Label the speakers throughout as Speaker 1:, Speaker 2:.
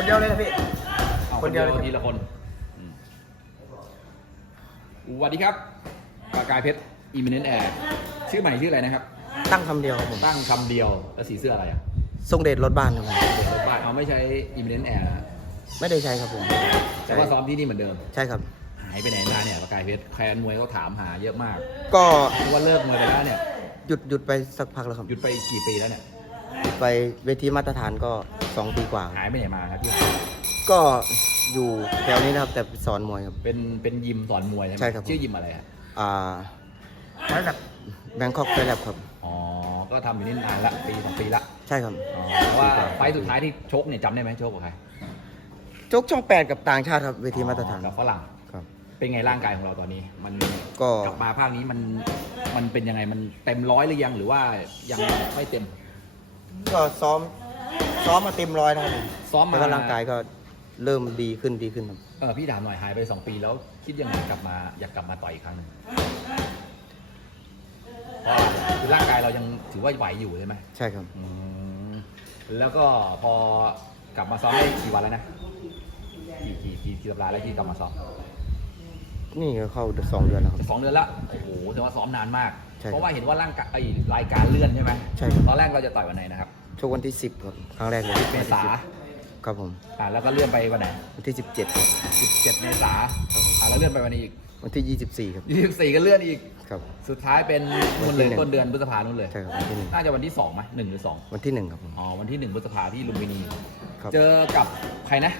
Speaker 1: คนเดียวเลยครับพี่
Speaker 2: อา
Speaker 1: คนเดียวเลยครับ
Speaker 2: ทีละคนอืมสวัสดีครับประกายเพชรอิมเนนแอร์ชื่อใหม่ชื่ออะไรนะครับ
Speaker 1: ตั้งคำเดียวครับผม
Speaker 2: ตั้งคำเดียวแล้วสีเสื้ออะไรอะ
Speaker 1: ทรงเดชรถบ้านครับผม
Speaker 2: รถบ้านเขาไม่ใช้อิมเนนแอร์
Speaker 1: ไม่ได้ใช้ครับผม
Speaker 2: แต่ว่าซ้อมที่นี่เหมือนเดิม
Speaker 1: ใช่ครับ
Speaker 2: หายไปไหนมาเนี่ยประกายเพชรแฟนมวยเขาถามหาเยอะมาก
Speaker 1: ก็
Speaker 2: เพราะว่าเลิกมวยไปแล้วเนี่ย
Speaker 1: หยุดหยุดไปสักพักแล้วครับ
Speaker 2: หยุดไปกี่ปีแล้วเนี่ย
Speaker 1: ไปเวทีมาตรฐานก็สองปีกว่า
Speaker 2: หายไปไหนมาครับพี่
Speaker 1: ก็อยู่แถวนี้นะครับแต่สอนมวยครับ
Speaker 2: เป็นเป็นยิมสอนมวยใช่ไหม
Speaker 1: ใช่ครับผม
Speaker 2: ชื่อยิมอะไรครับ
Speaker 1: อ่าแบงคอกไฟแลบครับ
Speaker 2: อ๋อ ก็ทำอยู่นี่นานละปีสองปีละ
Speaker 1: ใช่ครับ
Speaker 2: อ๋อแต่ว่าไฟล์สุดท้ายที่ชกเนี่ยจำได้ไหมชกกับใคร
Speaker 1: จกช่องแปดกับต่างชาติครับเวทีมาตรฐาน
Speaker 2: กับฝรั่ง
Speaker 1: ครับ
Speaker 2: เป็นไงร่างกายของเราตอนนี้ มัน
Speaker 1: ก็
Speaker 2: กลับมาภาคนี้มันมันเป็นยังไงมันเต็มร้อยหรือยังหรือว่ายังไม่เต็ม
Speaker 1: ก็ซ้อมซ้อมมาเต็มร้อยนะครับผม
Speaker 2: ซ้อมมา
Speaker 1: แต่ว่าร่างกายก็เริ่มดีขึ้นดีขึ้นครับ
Speaker 2: เออพี่ถามหน่อยหายไปสองปีแล้วคิดยังไงกลับมาอยากกลับมาต่อยอีกครั้งหนึ่งเพราะคือร่างกายเรายังถือว่าไหวอยู่ใช่ไหม
Speaker 1: ใช่ครับ
Speaker 2: อืมแล้วก็พอกลับมาซ้อมได้กี่วันแล้วนะกี่กี่กี่กี่สัปดาห์แล้วที่กลับมาซ้อม
Speaker 1: นี่ก็เข้าสองเดือนแล้วครับ
Speaker 2: จะสองเดือนละโอ้โหแต่ว่าซ้อมนานมาก
Speaker 1: ใช่ครับ
Speaker 2: เพราะว่าเห็นว่าร่างกายไอ้รายการเลื่อนใช่ไหม
Speaker 1: ใช่ครับ
Speaker 2: ตอนแรกเราจะต่อยวันไหนนะครับ
Speaker 1: ชกวันที่สิบครับครั้งแรกเลย
Speaker 2: เมษา
Speaker 1: ครับผม
Speaker 2: อ่าแล้วก็เลื่อนไปวันไหน
Speaker 1: วันที่สิบเจ็ดครับ
Speaker 2: 17 เมษา
Speaker 1: ครับผม
Speaker 2: อ่าแล้วเลื่อนไปวันนี้อีก
Speaker 1: วันที่ยี่สิบสี่ครับ
Speaker 2: 24 ก็เลื่อนอีก
Speaker 1: ครับ
Speaker 2: สุดท้ายเป็นนู่นเลย
Speaker 1: วันที่หนึ่ง
Speaker 2: ต้นเดือนพฤษภานู่นเลย
Speaker 1: ใช่ครับวันที่หนึ่ง
Speaker 2: น่าจะวันที่2ไหมหนึ่งหรือสอง
Speaker 1: วันที่หนึ่งครับผม
Speaker 2: อ๋อวันที่หนึ่งพฤษภาที่ลุมพินี
Speaker 1: ครับ
Speaker 2: เจอกับใครนะ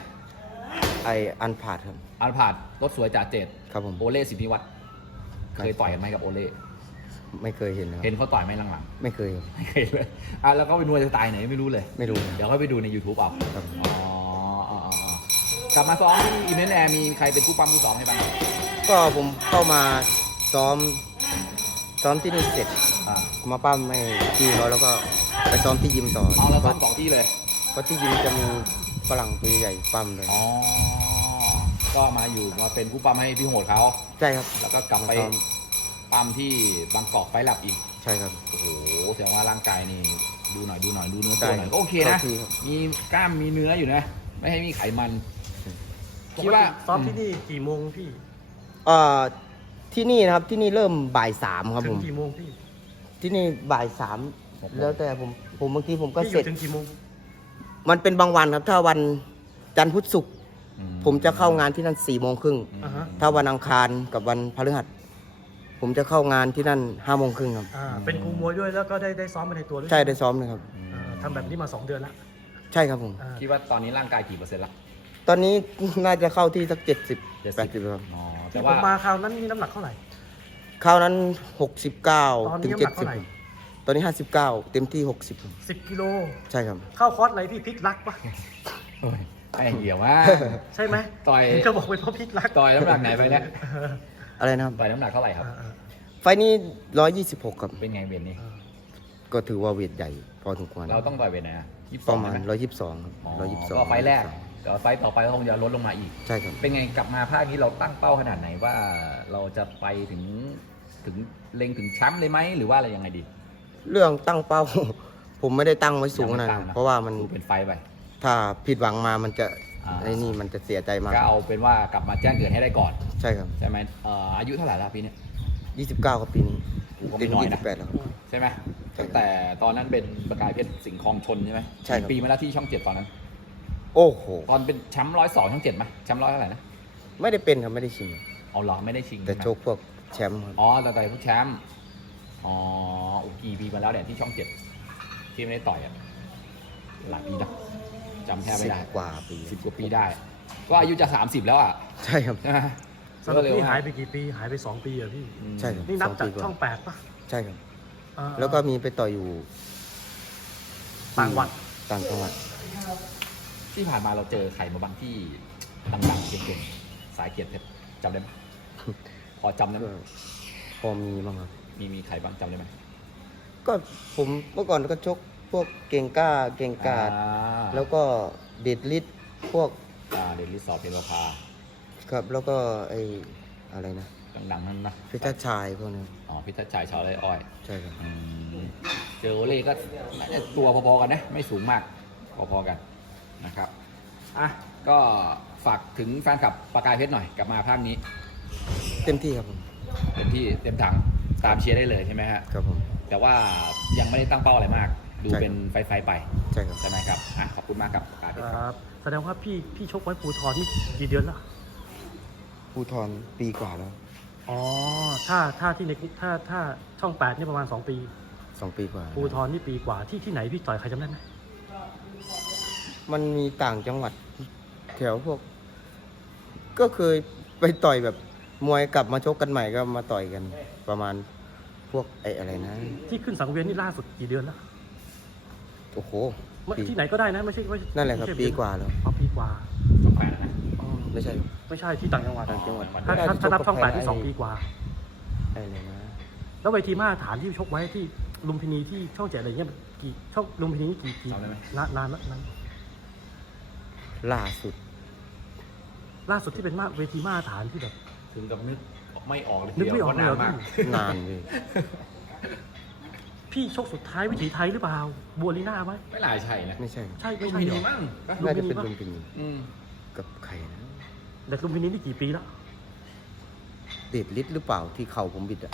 Speaker 1: ไออันผาดครับ
Speaker 2: อัลพาดรถสวยจ่าเจด
Speaker 1: ครับผม
Speaker 2: โอเล่สิทธิวัฒน์
Speaker 1: ครับ
Speaker 2: เคยต่อยกันไหมกับโอเล่
Speaker 1: ไม่เคยเห็นนะครับ
Speaker 2: เห็นเขาต่อยไหมหลัง
Speaker 1: ไม่เคยครับ
Speaker 2: ๆไม่เคยเลยอะแล้วก็เป็นมวยสไตล์ไหนไม่รู้เลย
Speaker 1: ไม่รู้
Speaker 2: เดี๋ยวค่อยไปดูใน YouTube เอา
Speaker 1: ครับ
Speaker 2: อ๋ออ๋ออ๋ออ๋อกลับมาซ้อมที่อินเนแอร์มีใครเป็นผู้ปั้มผู้สองให้บ้าง
Speaker 1: ก็ผมเข้ามาซ้อม ซ้อมที่นี่เสร็จ
Speaker 2: อ่า
Speaker 1: มาปั้มให้พี่เขาแล้วก็ไปซ้อมที่ยิมต่อ
Speaker 2: เอาแล้ว
Speaker 1: เพ
Speaker 2: ซ้อ
Speaker 1: ราะ
Speaker 2: มสองที่เลย
Speaker 1: เพราะที่ยิมจะมีฝรั่งตัวใหญ่ปั้มเลย
Speaker 2: อ๋อ ก็มาอยู่มาเป็นผู้ปั้มให้พี่โหดเขา
Speaker 1: ใช่ครับ
Speaker 2: แล้วก็กลับไป
Speaker 1: มาซ้อม
Speaker 2: ปั้มที่บางกอกไฟหลับอีก
Speaker 1: ใช่ครับ
Speaker 2: โอ้โหแสดงว่าร่างกายนี่ดูหน่อยดูหน่อยดูเนื้อ
Speaker 1: ใช่
Speaker 2: ตัวหน่อยก็โอเคนะ
Speaker 1: เข้าที่ครับ
Speaker 2: มีกล้ามมีเนื้ออยู่นะ ไม่ให้มีไขมัน
Speaker 3: ป
Speaker 2: คิด
Speaker 3: ก
Speaker 2: ว่า
Speaker 3: ติซ้อมที่นี่กี่โมงพี่
Speaker 1: เอ่อที่นี่นะครับที่นี่เริ่มบ่ายสามครับ
Speaker 3: ถึ
Speaker 1: ผ
Speaker 3: ง
Speaker 1: ม
Speaker 3: กี่โมงพี่
Speaker 1: ที่นี่บ่ายสามแล้วแต่ผมผมบางทีผมก็
Speaker 3: พี่อ
Speaker 1: เสร็จ
Speaker 3: ยู่ถึงกี่โมง
Speaker 1: มันเป็นบางวันครับถ้าวันจันทร์พุธศุกร์
Speaker 2: อื
Speaker 1: ผมจะเข้างานที่นั่นสี่โมงครึ่ง
Speaker 3: อ่าฮะ
Speaker 1: ถ้าวันอังคารกับวันพฤหัส ผมจะเข้างานที่นั่นห้าโมงครึ่งครับ
Speaker 3: อ่าเป็นครูมวยด้วยแล้วก็ได้ได้ซ้อมมาในตัวด้วย
Speaker 1: ใช่ได้ซ้อมเลยครับ
Speaker 2: อืม
Speaker 3: อ่าทำแบบนี้มาสองเดือนแล้ว
Speaker 1: ใช่ครับผม
Speaker 3: อ่า
Speaker 2: คิดว่าตอนนี้ร่างกายกี่เปอร์เซ็นต์ละ
Speaker 1: ตอนนี้ น่าจะเข้าที่สักเจ็ดสิบ
Speaker 2: 70
Speaker 1: แปดสิบครับ
Speaker 2: อ๋อแต่
Speaker 3: ที่ผ
Speaker 2: ว่า
Speaker 3: มมาคราวนั้นมีน้ำหนักเท่าไหร่
Speaker 1: คราวนั้นหกสิบเก้า
Speaker 3: ตอนนี้
Speaker 1: ถึง
Speaker 3: น้ำห
Speaker 1: เจ็
Speaker 3: นั
Speaker 1: ด
Speaker 3: ก
Speaker 1: สิบ
Speaker 3: เท่าไหร่
Speaker 1: ตอนนี้ห้าสิบเก้าเต็มที่หกสิบ
Speaker 3: สิบกิโล
Speaker 1: ใช่ครับ
Speaker 3: เข้าคอร์สอะไรพี่พลิกลักปะ
Speaker 2: โอ้ย ไอ้เหี้ยวมาก
Speaker 3: ใช่ไหม
Speaker 2: ต่อย
Speaker 3: เห็นจะบอกเป็นเพราะพลิกลัก
Speaker 2: ต่อยน้ำหนักไหนไปเนี่ย
Speaker 3: เออ
Speaker 1: อะไรนะครับ
Speaker 2: ต่อยน้ำหนักเท่าไหร่ครับ
Speaker 3: อ่าอ่า
Speaker 1: ไฟล์นี้ร้อยยี่สิบหกครับ
Speaker 2: เป็นไงเวทนี้
Speaker 3: อ่า
Speaker 1: ก็ถือว่าเวทใหญ่พอสมควร
Speaker 2: เราต้องต่อยเวทไหนอะยี่สิบ
Speaker 1: ป
Speaker 2: สอ
Speaker 1: ระ
Speaker 2: ง
Speaker 1: มาณ
Speaker 2: ใช่ไหม
Speaker 1: ร้อยยี่สิบสองครับ
Speaker 2: อ๋อ
Speaker 1: ร้อยยี่สิบสอง
Speaker 2: ก็ไฟล์แรกเดี๋ยวไฟล์ต่อไปก็คงจะลดลงมาอีก
Speaker 1: ใช่ครับ
Speaker 2: เป็นไงกลับมาภาคนี้เราตั้งเป้าขนาดไหนว่าเราจะไปถึงถึงเล็งถึงแชมป์เลยไหมหรือว่าอะไรยังไงดี
Speaker 1: เรื่องตั้งเป้า ผมไม่ได้ตั้งไว้สูงขนาด
Speaker 2: ยั
Speaker 1: นั้
Speaker 2: ไม่
Speaker 1: น
Speaker 2: ตั้
Speaker 1: เพราะว่ามัน
Speaker 2: ดูเป็นไฟล์ไป
Speaker 1: ถ้าผิดหวังมามันจะ
Speaker 2: อ่า
Speaker 1: ไอ้นี่มันจะเสียใจมาก
Speaker 2: ก็เอาเป็นว่ากลับมาแจ้งเกิดให้ได้ก่อน
Speaker 1: ใช่ครับ
Speaker 2: ใช่ไหมเอ่ออายุเท่าไหร่แล้วปีนี้
Speaker 1: ยี่สิบเก้าครับปีนี้
Speaker 2: ก็ไม่
Speaker 1: เต็ม
Speaker 2: น้อย
Speaker 1: ยี่
Speaker 2: นะ
Speaker 1: สิบแปดแล้วครับ
Speaker 2: ใช่ไหม
Speaker 1: ใช่
Speaker 2: ตั้งแต่ตอนนั้นเป็นประกายเพชรสิงห์คลองชนใช่ไหม
Speaker 1: ใช่ครับ
Speaker 2: กี่ปีมาแล้วที่ช่องเจ็ดตอนนั้น
Speaker 1: โอ้โห
Speaker 2: ตอนเป็นแชมป์ร้อยสองช่องเจ็ดไหมแชมป์ร้อยเท่าไหร่นะ
Speaker 1: ไม่ได้เป็นครับไม่ได้ชิง
Speaker 2: เอาเหรอไม่ได้ชิง
Speaker 1: แต่
Speaker 2: ใช่ไหม
Speaker 1: โชคพวกแชมป์ครับ
Speaker 2: อ๋อแต่ต่อยพวกแชมป์อ๋อโอ้กี่ปีมาแล้วเนี่ยที่ช่องเจ็ดที่ไม่ได้ต่อยอะหลายปีนะ จำแทบไม่
Speaker 1: สิบ
Speaker 2: ได้
Speaker 1: กว่าปี
Speaker 2: สิบกว่าปีได้ ก็อายุจะสามสิบแล้วอะ
Speaker 1: ใช่ครับ
Speaker 2: ใช่ไหม
Speaker 3: สรุป
Speaker 2: เร็ว
Speaker 3: พี่
Speaker 2: มก
Speaker 3: หายไปกี่ปีหายไปสองปีเหรอพี่
Speaker 2: อืม
Speaker 1: ใช่ครับ
Speaker 3: นี่นับ
Speaker 1: ส
Speaker 3: จาก
Speaker 1: ปีว่
Speaker 3: ช่องแปดปะ
Speaker 1: ใช่ครับ
Speaker 3: อ่า
Speaker 1: แล้วก็มีไปต่อยอยู่
Speaker 3: ต่างวัด
Speaker 1: ต่างจังหวัด
Speaker 2: ที่ผ่านมาเราเจอใครมาบ้างที่ดังๆเก่งๆ สายเกียรติเพชรจำได้ไหมพอจำได้ไหม
Speaker 1: ก็พอมีบ้างครับ
Speaker 2: มีมีใครบ้างจำได้ไหม
Speaker 1: ก็ผมเมื่อก่อนก็ชก พวกเก่งกล้าเก่งกาด
Speaker 2: อ่
Speaker 1: แล้วก็เด็ดลิศพวก
Speaker 2: อ่าเดลิสอร์เทโลพา
Speaker 1: ครับแล้วก็ไออะไรนะ
Speaker 2: ดังๆนั่นนะ
Speaker 1: เพชรชายพวกนี้
Speaker 2: อ๋อพิทักษ์ชัยชาวไร่อ้อย
Speaker 1: ใช่ครับ
Speaker 2: อืมเจอโอเล่ก็น่าจะตัวพอๆกันนะ ไม่สูงมาก พอๆกันนะครับอะก็ฝากถึงแฟนคลับประกายเพชรหน่อยกลับมาภาคนี้
Speaker 1: เต็มที่ครับผม
Speaker 2: เต็มที่เต็มถังตามเชียร์ได้เลยใช่ไหมฮะ
Speaker 1: ครับผม
Speaker 2: แต่ว่ายังไม่ได้ตั้งเป้าอะไรมาก ดู
Speaker 1: ใช่
Speaker 2: เป็นไฟไฟๆไป
Speaker 1: ใช่ครับ
Speaker 2: ใช่ไหมครับอะขอบคุณมากครับประกายเพชร
Speaker 3: ค
Speaker 2: ครับ
Speaker 3: รับแสดงว่าพี่พี่ชกไว้ภูทรนี่กี่เดือนแล้ว
Speaker 1: ภูทรปีกว่าแล้ว
Speaker 3: อ๋อถ้าถ้าที่ในถ้าถ้าช่องแปดนี่ประมาณ2ปี
Speaker 1: สองปีกว่า
Speaker 3: ภูทรนี่ปีกว่าที่ที่ไหนพี่ต่อยใครจำได้ไหม
Speaker 1: มันมีต่างจังหวัดแถวพวก ก็เคยไปต่อยแบบมวยกลับมาชกกันใหม่ก็มาต่อยกัน ประมาณพวกไอ้อะไรนะ
Speaker 3: ที่ขึ้นสังเวียนนี่ล่าสุดกี่เดือนแล้ว
Speaker 1: โอ้โห
Speaker 3: ไม่
Speaker 1: ปี
Speaker 3: ที่ไหนก็ได้นะไม่ใช่ไม่ใช่
Speaker 1: นั่นแหละครับ
Speaker 3: ไม่ใช่
Speaker 1: ปีกว่าแล้ว
Speaker 3: อ๋อปีกว่า
Speaker 2: สองแปดนะ
Speaker 3: อ๋อ
Speaker 1: ไม่ใช่
Speaker 3: ไม่ใช่ที่ต่างจังหวัด
Speaker 1: ต่างจังหวัด
Speaker 3: ถ้าถ้าถ้านับช่องแปดที่สองปีกว่า
Speaker 1: ไอ้อะไรนะ
Speaker 3: แล้วเวทีมาตรฐานที่ชกไว้ที่ลุมพินีที่ช่องเจ็ดอะไรเงี้ยกี่ช่องลุมพินีนี่กี่กี่
Speaker 2: จำได้ไหม
Speaker 3: นานนานแล้วนาน
Speaker 1: ล่าสุด
Speaker 3: ล่าสุดที่เป็นมาเวทีมาตรฐานที่แบบ
Speaker 2: ถึงกับนึกไม่ออกเลย
Speaker 3: นึกไม่ออก
Speaker 2: ทีดีว
Speaker 3: เลยเหรอ
Speaker 2: พราะนานมาก
Speaker 1: นานเลย
Speaker 3: พี่ชกสุดท้ายวิถีไทยหรือเปล่า บัวลีน่าไหม
Speaker 2: ไม่น่าใช่นะ
Speaker 1: ไม่ใช่
Speaker 3: ใช่
Speaker 2: ไม่
Speaker 3: ไม่
Speaker 2: ใช่
Speaker 3: ใช่
Speaker 2: ดี
Speaker 3: เหรอ
Speaker 2: มั้ง
Speaker 1: น่าจะเป็น
Speaker 3: ลุ
Speaker 1: ลุ
Speaker 3: ม
Speaker 1: ม
Speaker 3: พิ
Speaker 1: พิ
Speaker 3: นี
Speaker 1: นี
Speaker 3: ปะ
Speaker 2: อืม
Speaker 1: กับใครนะ
Speaker 3: แต่ลุมพินีนี่กี่ปีแล้ว
Speaker 1: เดดลิสหรือเปล่าที่เข่าผมบิดอะ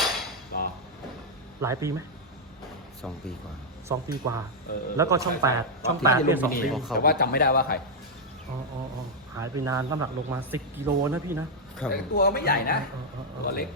Speaker 2: รอ
Speaker 3: หลายปีไหม
Speaker 1: สองปีกว่า
Speaker 3: สองปีกว่า
Speaker 2: เออเออ
Speaker 3: แล้วก็ช่องแปดช่องแปด
Speaker 2: ที่
Speaker 3: เรียนสองปี
Speaker 2: ลุมพินี แต่ว่าจำไม่ได้ว่าใคร
Speaker 3: อ๋ออ๋ออ๋อหายไปนานน้ำหนักลงมาสิบกิโลนะพี่นะ
Speaker 1: ครับ
Speaker 2: เอ้ยตัวไม่ใหญ่นะ
Speaker 3: เออเออเออ
Speaker 2: ตัวเล็ก